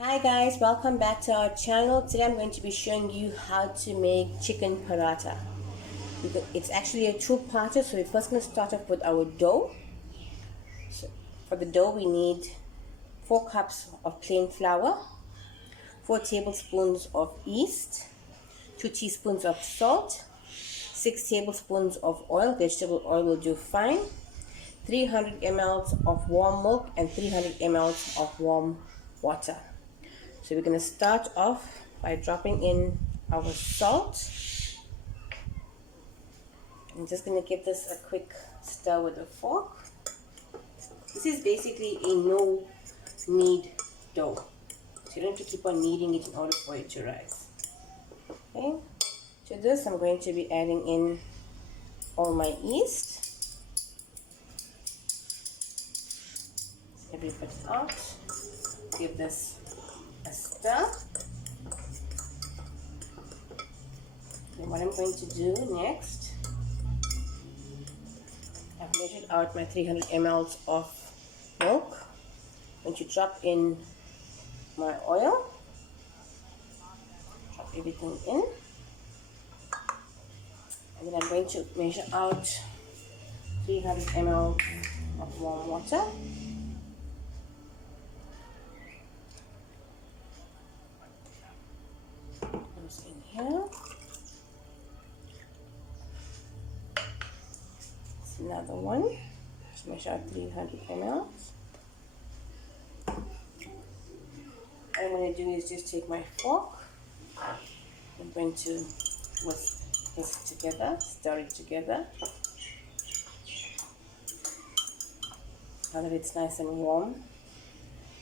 Hi guys, welcome back to our channel. Today I'm going to be showing you how to make chicken paratha. It's actually a two-parter, so we're first going to start off with our dough. So for the dough we need 4 cups of plain flour, 4 tablespoons of yeast, 2 teaspoons of salt, 6 tablespoons of oil, vegetable oil will do fine, 300 ml of warm milk and 300 ml of warm water. So we're going to start off by dropping in our salt. I'm just going to give this a quick stir with a fork. This is basically a no-knead dough. So you don't have to keep on kneading it in order for it to rise. Okay. To this I'm going to be adding in all my yeast. Every bit out. Give this a stir. And what I'm going to do next, I've measured out my 300 ml of milk. I'm going to drop in my oil, drop everything in, and then I'm going to measure out 300 ml of warm water. Goes in here. Another one. Just measure out 300 ml. What I'm going to do is just take my fork. I'm going to whisk this together, stir it together. Now that it's nice and warm, I'm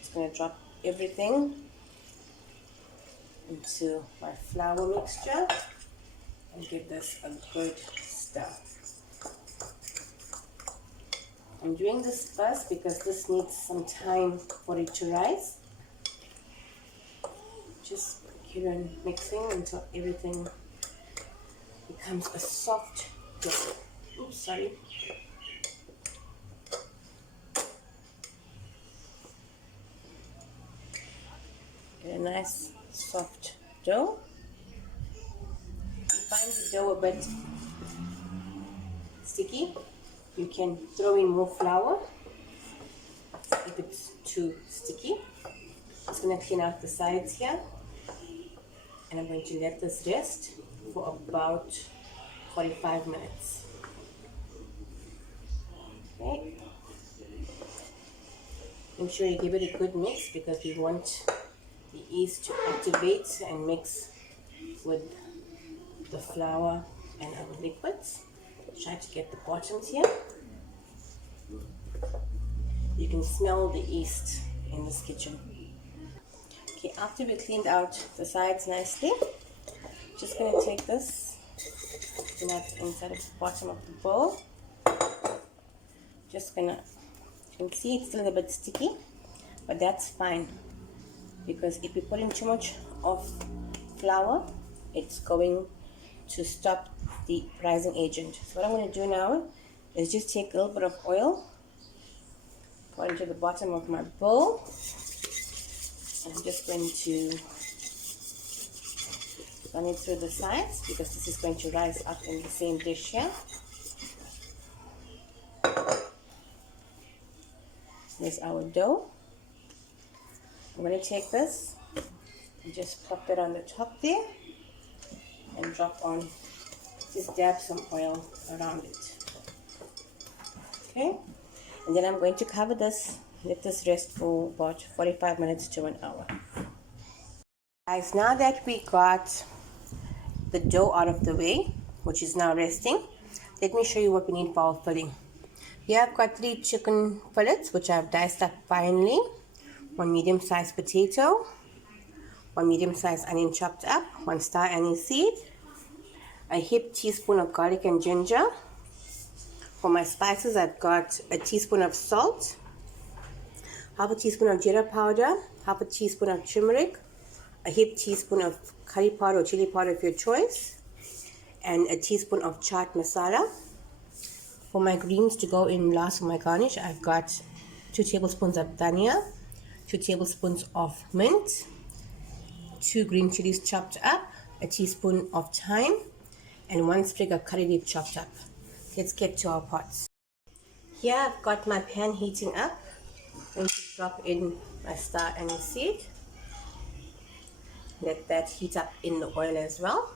just going to drop everything into my flour mixture and give this a good stir. I'm doing this first because this needs some time for it to rise. Just keep on mixing until everything becomes a soft dough. Oops, sorry. Get a nice soft dough. If you find the dough a bit sticky, you can throw in more flour if it's too sticky. Just going to clean out the sides here, and I'm going to let this rest for about 45 minutes. Okay. Make sure you give it a good mix because we want the yeast to activate and mix with the flour and our liquids. Try to get the bottoms here. You can smell the yeast in this kitchen. Okay, after we cleaned out the sides nicely, just going to take this inside of the bottom of the bowl. Just gonna, you can see it's still a bit sticky, but that's fine because if we put in too much of flour, it's going to stop the rising agent. So what I'm going to do now is just take a little bit of oil, put into the bottom of my bowl, and I'm just going to run it through the sides because this is going to rise up in the same dish here. There's our dough. I'm going to take this and just pop it on the top there and drop on, just dab some oil around it. Okay, and then I'm going to cover this, let this rest for about 45 minutes to an hour. Guys, now that we got the dough out of the way, which is now resting, let me show you what we need for our filling. Here I've got 3 chicken fillets which I've diced up finely, 1 medium-sized potato, 1 medium-sized onion chopped up, 1 star anise seed, a heaped teaspoon of garlic and ginger. For my spices, I've got a teaspoon of salt, half a teaspoon of jeera powder, half a teaspoon of turmeric, a heaped teaspoon of curry powder or chili powder of your choice, and a teaspoon of chaat masala. For my greens to go in last for my garnish, I've got 2 tablespoons of dhania, 2 tablespoons of mint, 2 green chilies chopped up, a teaspoon of thyme, and 1 sprig of curry leaf chopped up. Let's get to our pots. Here I've got my pan heating up. I'm going to drop in my star anise seed. Let that heat up in the oil as well,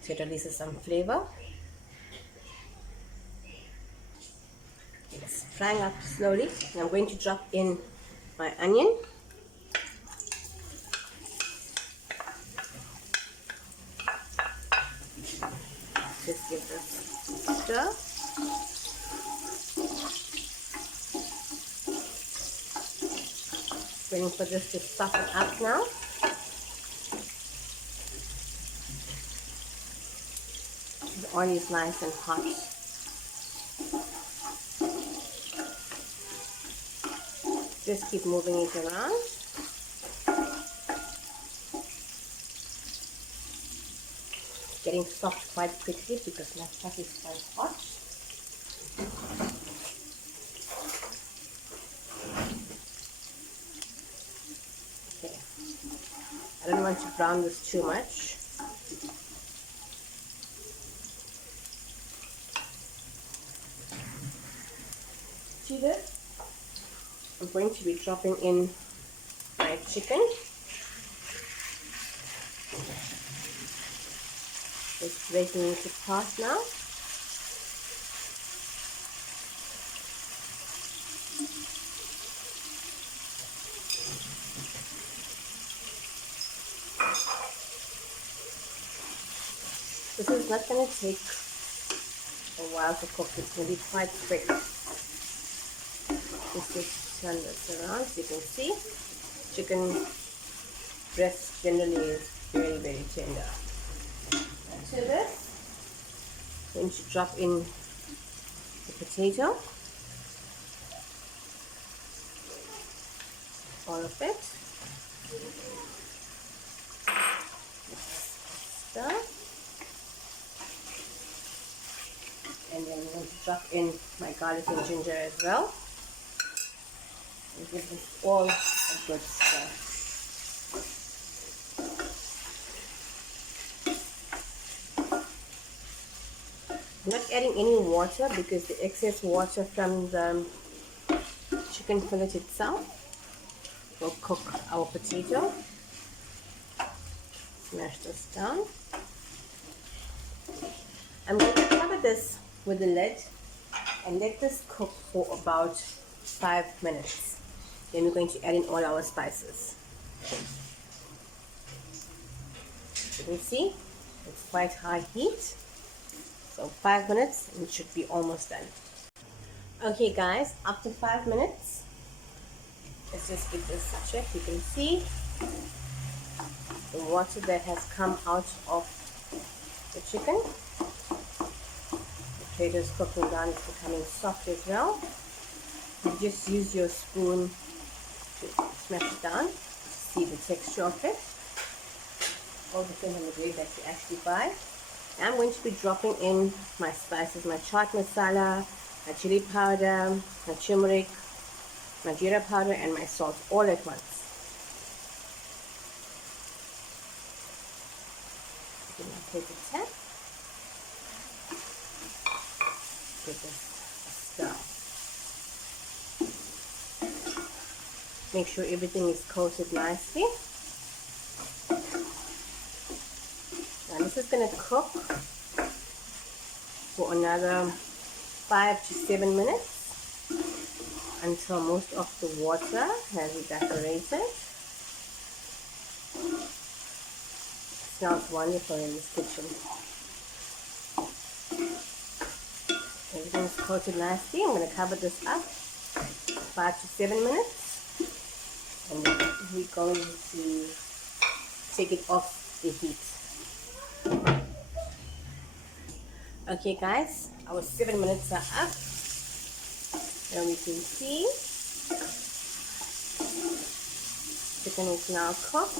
so it releases some flavor. It's frying up slowly, and I'm going to drop in my onion. Just give this a stir. Waiting for this to soften up now. The oil is nice and hot. Just keep moving it around. Getting soft quite quickly because my stuff is quite hot. Okay, I don't want to brown this too much. See this? I'm going to be dropping in my chicken. It's breaking into parts now. This is not going to take a while to cook. It's going to be quite quick. Just turn this around so you can see. Chicken breast generally is very, very tender. To this, I'm going to drop in the potato, all of it. Stir. And then I'm going to drop in my garlic and ginger as well. And give this all a good stir. I'm not adding any water because the excess water from the chicken fillet itself will cook our potato. Smash this down. I'm going to cover this with the lid and let this cook for about 5 minutes. Then we're going to add in all our spices. You can see it's quite high heat. So 5 minutes and it should be almost done. Okay guys, after 5 minutes, let's just give this a check. You can see the water that has come out of the chicken. The potato is cooking down, it's becoming soft as well. You just use your spoon to smash it down, see the texture of it. All depends on the grade that you actually buy. I'm going to be dropping in my spices, my chaat masala, my chili powder, my turmeric, my jeera powder, and my salt all at once. Give it a tap. Give this a stir. Make sure everything is coated nicely. And this is going to cook for another 5 to 7 minutes until most of the water has evaporated. It smells wonderful in this kitchen. Everything is coated nicely. I'm going to cover this up 5 to 7 minutes and then we're going to take it off the heat. Okay guys, our 7 minutes are up. Now we can see chicken is now cooked.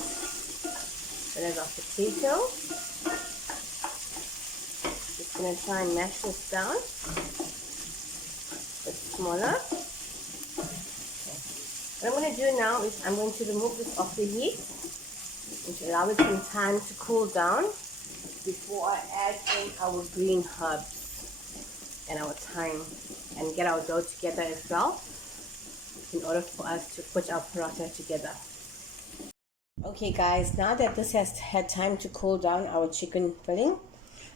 There's our potato. Just going to try and mash this down a bit smaller. Okay. What I'm going to do now is I'm going to remove this off the heat and to allow it some time to cool down before I add in our green herbs and our thyme and get our dough together as well in order for us to put our paratha together. Okay guys, now that this has had time to cool down our chicken filling,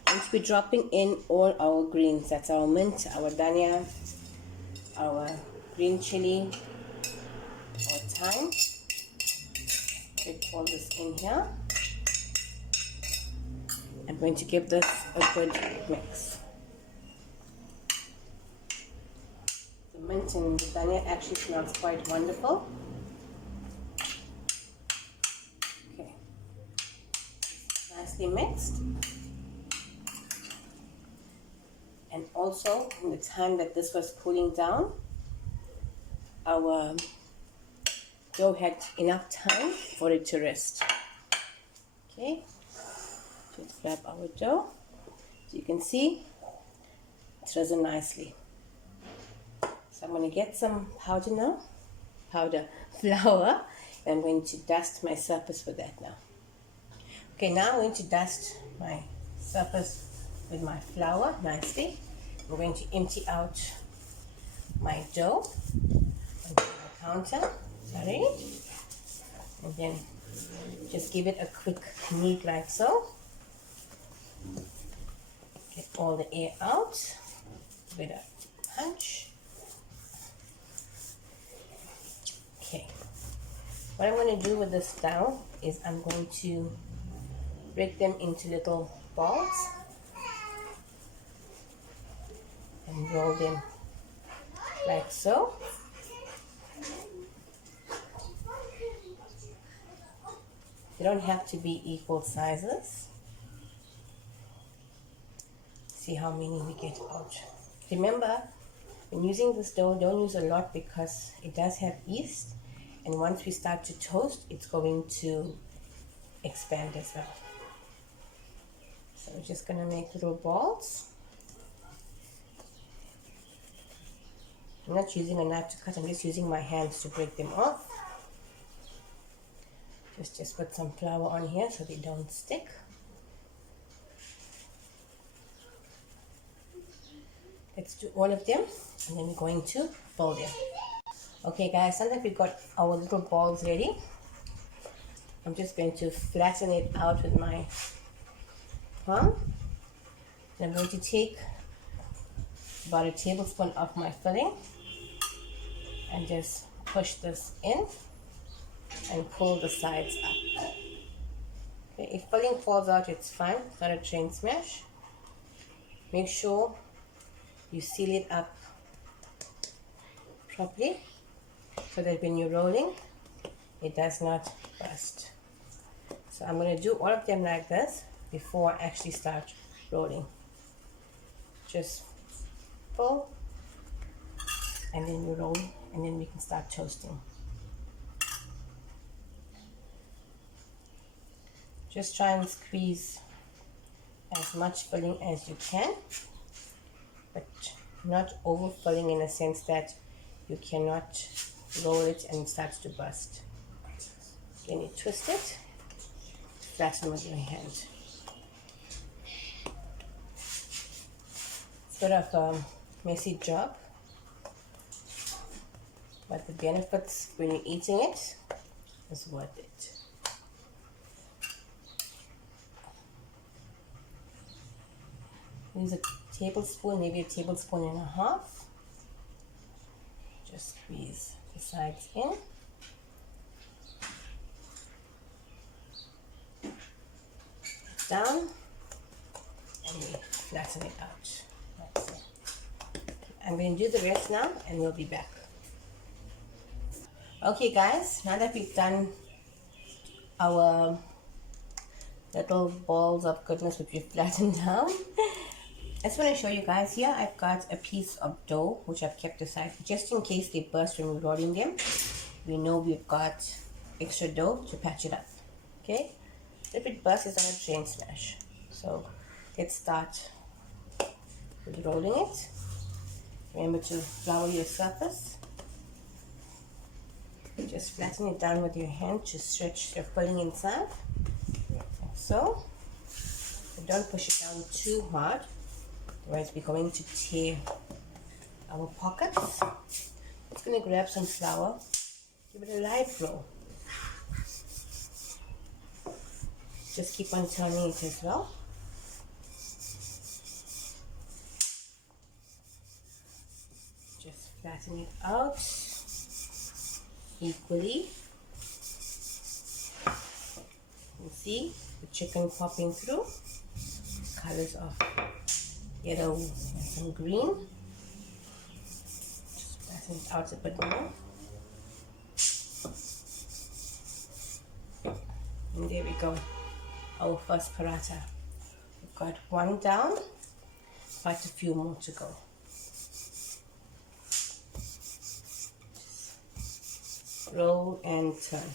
I'm going to be dropping in all our greens. That's our mint, our dhania, our green chili, our thyme. Put all this in here. I'm going to give this a good mix. The mint and the dhania actually smells quite wonderful. Okay, nicely mixed. And also, in the time that this was cooling down, our dough had enough time for it to rest. Okay, just grab our dough. So you can see it's risen nicely. So I'm going to get some powder now, flour, and I'm going to dust my surface with that now. Okay, now I'm going to dust my surface with my flour nicely. I'm going to empty out my dough onto the counter, and then just give it a quick knead like so. Get all the air out with a punch. Okay, what I'm going to do with this dough is I'm going to break them into little balls and roll them like so. They don't have to be equal sizes. See how many we get out. Remember, when using this dough, don't use a lot because it does have yeast, and once we start to toast, it's going to expand as well. So we're just going to make little balls. I'm not using a knife to cut, I'm just using my hands to break them off. Just put some flour on here so they don't stick. Let's do all of them and then we're going to fold them. Okay guys, now that we've got our little balls ready, I'm just going to flatten it out with my palm. And I'm going to take about a tablespoon of my filling and just push this in and pull the sides up. Okay, if filling falls out, it's fine, it's not a train smash. Make sure you seal it up properly so that when you're rolling, it does not burst. So I'm going to do all of them like this before I actually start rolling. Just pull and then you roll, and then we can start toasting. Just try and squeeze as much filling as you can, but not overfilling in a sense that you cannot roll it and it starts to burst. Then you twist it, flatten with your hand. It's sort of a messy job, but the benefits when you're eating it is worth it. Use a tablespoon, maybe a tablespoon and a half. Just squeeze the sides in. Down, and we flatten it out. That's it. I'm going to do the rest now and we'll be back. Okay guys, now that we've done our little balls of goodness which we flattened down, I just want to show you guys. Here I've got a piece of dough which I've kept aside just in case they burst when we're rolling them. We know we've got extra dough to patch it up. Okay, if it bursts, it's not a train smash. So let's start with rolling it. Remember to flour your surface. Just flatten it down with your hand to stretch your filling inside, like so. But don't push it down too hard, otherwise we're going to tear our pockets. Just going to grab some flour, give it a light roll. Just keep on turning it as well. Just flatten it out equally. You see the chicken popping through. Colors of yellow and some green. Just flatten it out a bit more. And there we go. Our first paratha. We've got one down, quite a few more to go. Just roll and turn.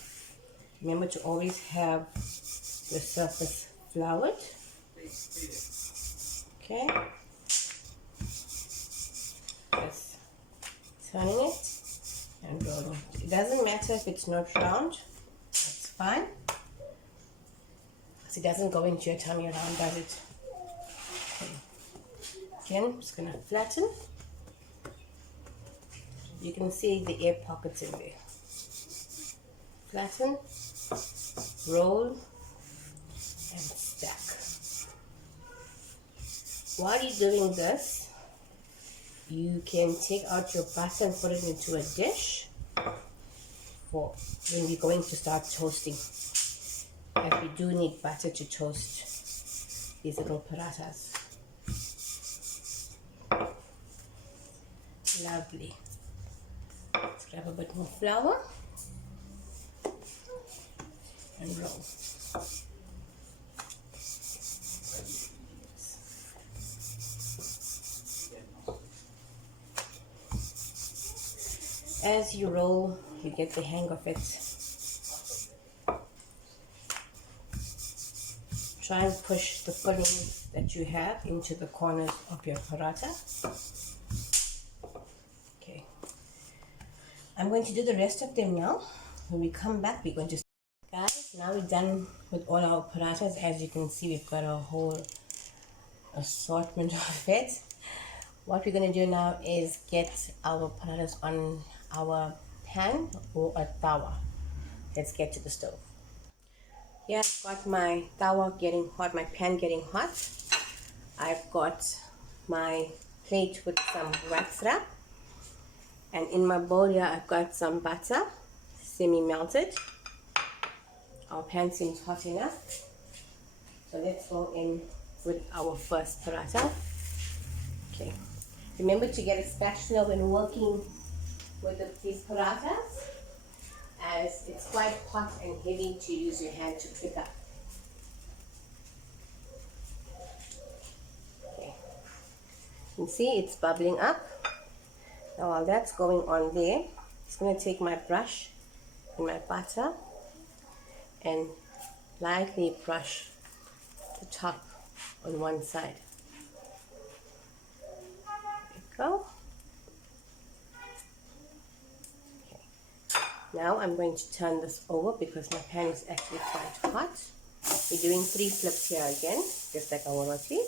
Remember to always have the surface floured. Okay. Just turning it and rolling. It doesn't matter if it's not round, that's fine. It doesn't go into your tummy around, does it? Okay. Again, I'm just going to flatten. You can see the air pockets in there. Flatten, roll, and stack. While you're doing this, you can take out your butter and put it into a dish for when we're going to start toasting. As we do need butter to toast these little parathas. Lovely. Let's grab a bit more flour and roll. As you roll, you get the hang of it. Try and push the filling that you have into the corners of your paratha. Okay. I'm going to do the rest of them now. When we come back, we're going to... Guys, now we're done with all our parathas. As you can see, we've got a whole assortment of it. What we're going to do now is get our parathas on our pan or a tawa. Let's get to the stove. Here I've got my tawa getting hot, my pan getting hot. I've got my plate with some wax wrap. And in my bowl here I've got some butter, semi-melted. Our pan seems hot enough. So let's go in with our first paratha. Okay. Remember to get a spatula when working with these parathas, as it's quite hot and heavy to use your hand to pick up. Okay. You can see it's bubbling up. Now while that's going on there, I'm just going to take my brush and my butter and lightly brush the top on one side. There we go. Now I'm going to turn this over because my pan is actually quite hot. We're doing 3 flips here again, just like our roti.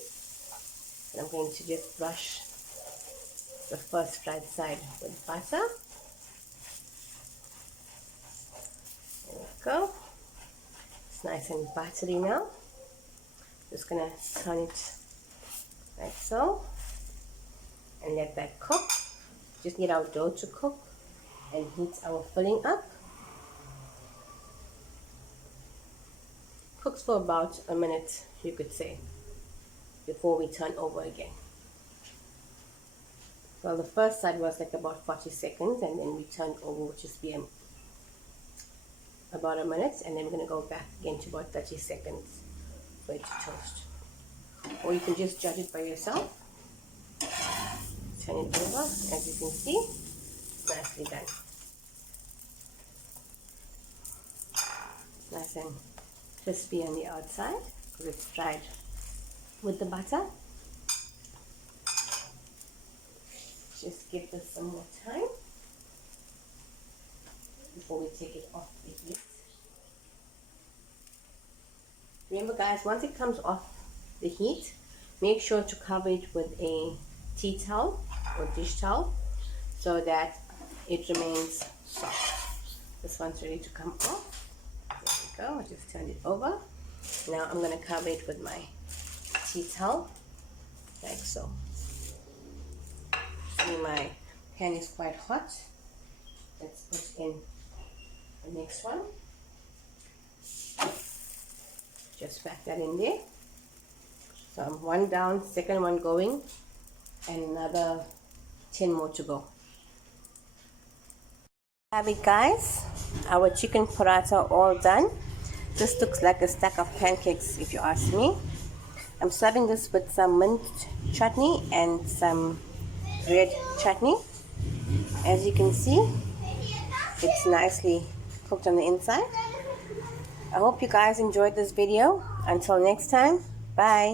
And I'm going to just brush the first right side with butter. There we go. It's nice and buttery now. Just gonna turn it like so and let that cook. Just need our dough to cook and heat our filling up. Cooks for about a minute, you could say, before we turn over again. Well, the first side was like about 40 seconds, and then we turned over, which is been about a minute, and then we're going to go back again to about 30 seconds for it to toast. Or you can just judge it by yourself. Turn it over, as you can see, nicely done. Nice and crispy on the outside because it's fried with the butter. Just give this some more time before we take it off the heat. Remember guys, once it comes off the heat, make sure to cover it with a tea towel or dish towel so that it remains soft. This one's ready to come off. There we go, I just turned it over. Now I'm going to cover it with my tea towel, like so. See, my pan is quite hot. Let's put in the next one. Just pack that in there. So I'm one down, second one going, and another 10 more to go. Have it guys, our chicken paratha all done. This looks like a stack of pancakes if you ask me. I'm serving this with some mint chutney and some red chutney. As you can see, it's nicely cooked on the inside. I hope you guys enjoyed this video. Until next time, bye.